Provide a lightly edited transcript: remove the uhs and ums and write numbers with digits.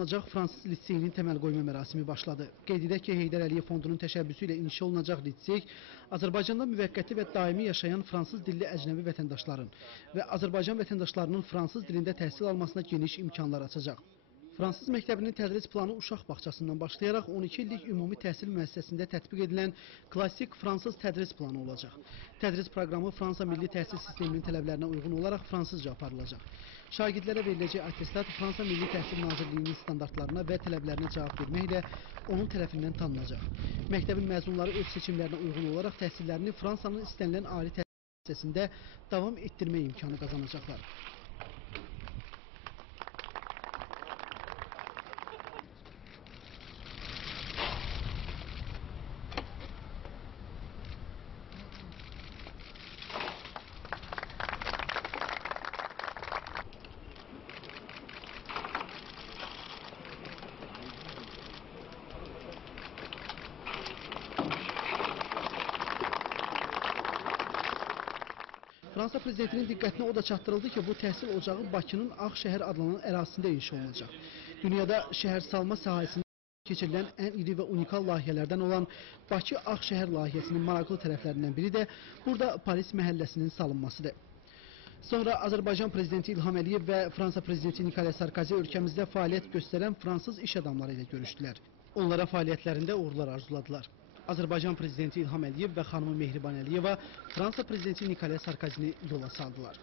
olunacaq Fransız liseyinin təməl qoyma mərasimi başladı. Qeyd edək ki, Heydər Əliyev Fondunun təşəbbüsü ilə inşa olunacaq lisey Azərbaycanda müvəqqəti və daimi yaşayan fransız dilli əcnəbi vətəndaşların və Azərbaycan vətəndaşlarının fransız dilində təhsil almasına geniş imkanlar açacaq. Fransız məktəbinin tədris planı uşaq bağçasından başlayaraq 12 illik ümumi təhsil müəssisəsində tətbiq edilən klassik fransız tədris planı olacaq. Tədris proqramı Fransa Milli Təhsil Sisteminin tələblərinə uyğun olaraq fransızca aparılacaq. Şagirdlərə veriləcək attestat Fransa Milli Təhsil Nazirliyinin standartlarına və tələblərinə cavab verməklə onun tərəfindən tanınacaq. Məktəbin məzunları öz seçimlərinə uyğun olaraq təhsillərini Fransanın istənilən ali təhsil müəssisəsində davam etdirmə imkanı qazanacaqlar. Fransa prezidentinin diqqətinə o da çatdırıldı ki, bu təhsil ocağı Bakının Ağşəhər adlanan ərazisində inşa olunacaq. Dünyada şəhərsalma sahəsində keçirilən ən iri və unikal layihələrdən olan Bakı Ağşəhər layihəsinin maraqlı tərəflərindən biri də burada Paris məhəlləsinin salınmasıdır. Sonra Azərbaycan prezidenti İlham Əliyev və Fransa prezidenti Nicolas Sarkozy ölkəmizdə fəaliyyət göstərən fransız iş adamları ilə görüşdülər. Onlara fəaliyyətlərində uğurlar arzuladılar. Azərbaycan prezidenti İlham Əliyev və xanımı Mehriban Əliyeva Fransa prezidenti Nicolas Sarkozyni yola saldılar.